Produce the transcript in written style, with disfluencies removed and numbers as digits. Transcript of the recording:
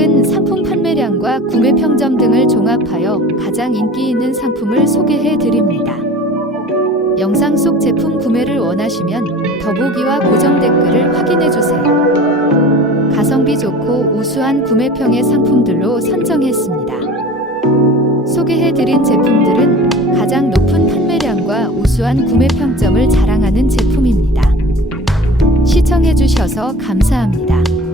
최근 상품 판매량과 구매 평점 등을 종합하여 가장 인기 있는 상품을 소개해 드립니다. 영상 속 제품 구매를 원하시면 더보기와 고정 댓글을 확인해 주세요. 가성비 좋고 우수한 구매평의 상품들로 선정했습니다. 소개해 드린 제품들은 가장 높은 판매량과 우수한 구매 평점을 자랑하는 제품입니다. 시청해 주셔서 감사합니다.